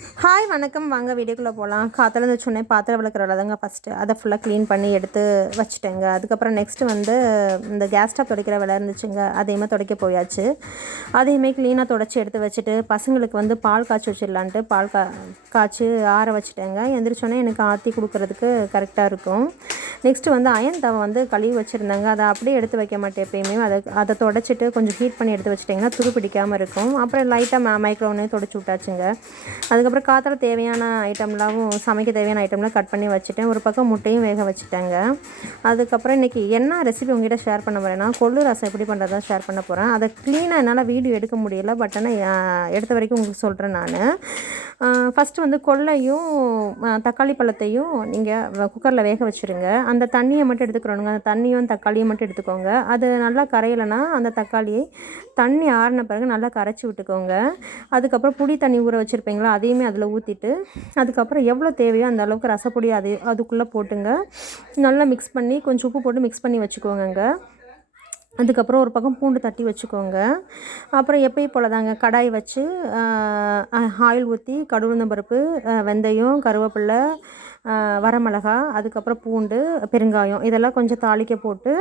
Hi வணக்கம். வாங்க வீடியோக்குள்ளே போகலாம். காத்தால சொன்னே பாத்திரம் விளக்குற வேலை தாங்க ஃபஸ்ட்டு. அதை ஃபுல்லாக க்ளீன் பண்ணி எடுத்து வச்சுட்டேங்க. அதுக்கப்புறம் நெக்ஸ்ட்டு வந்து இந்த கேஸ் ஸ்டவ் துடைக்கிற வேலை இருந்துச்சுங்க. அதையுமே துடைக்க போயாச்சு. அதையுமே க்ளீனாக துடைச்சி எடுத்து வச்சுட்டு பசங்களுக்கு வந்து பால் காய்ச்சி வச்சிடலான்ட்டு பால் காய்ச்சி ஆற வச்சுட்டேங்க. எந்திரிச்சோன்னே எனக்கு ஆற்றி கொடுக்குறதுக்கு கரெக்டாக இருக்கும். நெக்ஸ்ட்டு வந்து அயன் தவை வந்து கழுவி வச்சுருந்தாங்க. அதை அப்படியே எடுத்து வைக்க மாட்டேன் எப்பயுமே. அதை துடைச்சிட்டு கொஞ்சம் ஹீட் பண்ணி எடுத்து வச்சிட்டிங்கன்னா துரு பிடிக்காமல் இருக்கும். அப்புறம் லைட்டாக மைக்ரோவனே துடைச்சி விட்டாச்சுங்க. அதுக்கப்புறம் காத்தால தேவையான ஐட்டம்லாம் சமைக்க தேவையான ஐட்டம்லாம் கட் பண்ணி வச்சுட்டேன். ஒரு பக்கம் முட்டையும் வேக வச்சுட்டேங்க. அதுக்கப்புறம் இன்றைக்கி என்ன ரெசிபி உங்கள்கிட்ட ஷேர் பண்ண போகிறேன்னா கொள்ளு ரசம் எப்படி பண்ணுறதா ஷேர் பண்ண போகிறேன். அதை க்ளீனாக என்னால் வீடியோ எடுக்க முடியல. பட் ஆனால் எடுத்த வரைக்கும் உங்களுக்கு சொல்கிறேன் நான். ஃபஸ்ட்டு வந்து கொள்ளையும் தக்காளி பழத்தையும் நீங்கள் குக்கரில் வேக வச்சுருங்க. அந்த தண்ணியை மட்டும் எடுத்துக்கிறோனுங்க. அந்த தண்ணியும் தக்காளியும் மட்டும் எடுத்துக்கோங்க. அது நல்லா கரையலைன்னா அந்த தக்காளியை தண்ணி ஆறின பிறகு நல்லா கரைச்சி விட்டுக்கோங்க. அதுக்கப்புறம் புளி தண்ணி ஊற வச்சுருப்பீங்களா அதையுமே அதில் ஊற்றிட்டு அதுக்கப்புறம் எவ்வளோ தேவையோ அந்த அளவுக்கு ரசப்பொடி அதுக்குள்ளே போட்டுங்க. நல்லா மிக்ஸ் பண்ணி கொஞ்சம் உப்பு போட்டு மிக்ஸ் பண்ணி வச்சுக்கோங்க. அதுக்கப்புறம் ஒரு பக்கம் பூண்டு தட்டி வச்சுக்கோங்க. அப்புறம் எப்பயும் போல் தாங்க கடாய் வச்சு ஆயில் ஊற்றி கடுகு பருப்பு, வெந்தயம், கருவேப்பிலை, வரமிளகா, அதுக்கப்புறம் பூண்டு, பெருங்காயம் இதெல்லாம் கொஞ்சம் தாளிக்க போட்டு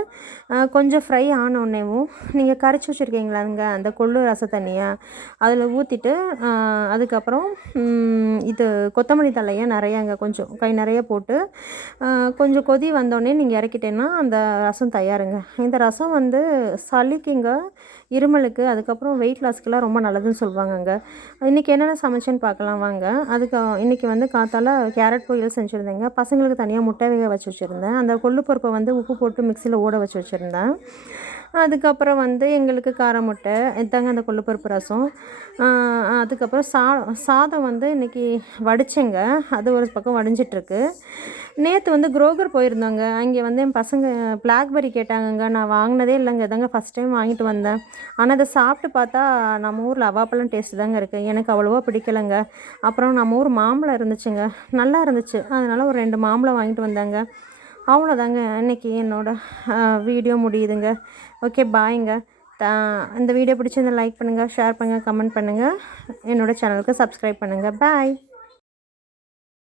கொஞ்சம் ஃப்ரை ஆனோடனேவும் நீங்கள் கரைச்சி வச்சுருக்கீங்களாங்க அந்த கொள்ளு ரச தண்ணியை அதில் ஊற்றிட்டு அதுக்கப்புறம் இது கொத்தமல்லி தலையை நிறையாங்க கொஞ்சம் கை நிறைய போட்டு கொஞ்சம் கொதி வந்தோடனே நீங்கள் இறக்கிட்டேன்னா அந்த ரசம் தயாருங்க. இந்த ரசம் வந்து சளிக்குங்க, இருமலுக்கு, அதுக்கப்புறம் வெயிட் லாஸ்க்கெலாம் ரொம்ப நல்லதுன்னு சொல்லுவாங்கங்க. இன்றைக்கி என்னென்ன சமைச்சேன்னு பார்க்கலாம் வாங்க. இன்றைக்கி வந்து காத்தால கேரட் பொரியல் செஞ்சுருந்தேங்க. பசங்களுக்கு தனியாக முட்டை வேக வச்சு வச்சுருந்தேன். அந்த கொள்ளு பருப்பை வந்து உப்பு போட்டு மிக்சியில் ஓட வச்சு வச்சுருந்தேன். அதுக்கப்புறம் வந்து எங்களுக்கு கார முட்டை இதாங்க அந்த கொள்ளு பருப்பு ரசம். அதுக்கப்புறம் சாதம் வந்து இன்றைக்கி வடித்தேங்க. அது ஒரு பக்கம் வடிஞ்சிட்ருக்கு. நேற்று வந்து குரோகர் போயிருந்தோங்க. அங்கே வந்து என் பசங்க பிளாக்பெர்ரி கேட்டாங்கங்க. நான் வாங்கினதே இல்லைங்க. இதாங்க ஃபஸ்ட் டைம் வாங்கிட்டு வந்தேன். ஆனால் அதை சாப்பிட்டு பார்த்தா நம்ம ஊரில் அவாப்பழம் டேஸ்ட்டு தாங்க இருக்குது. எனக்கு அவ்வளோவா பிடிக்கலைங்க. அப்புறம் நம்ம ஊர் மாம்பழம் இருந்துச்சுங்க, நல்லா இருந்துச்சு. அதனால் ஒரு 2 மாம்பழம் வாங்கிட்டு வந்தாங்க. அவ்வளோதாங்க இன்றைக்கி என்னோடய வீடியோ முடியுதுங்க. ஓகே பாய்ங்க. இந்த வீடியோ பிடிச்சிருந்தா லைக் பண்ணுங்கள், ஷேர் பண்ணுங்கள், கமெண்ட் பண்ணுங்கள். என்னோடய சேனலுக்கு சப்ஸ்கிரைப் பண்ணுங்கள். பாய்.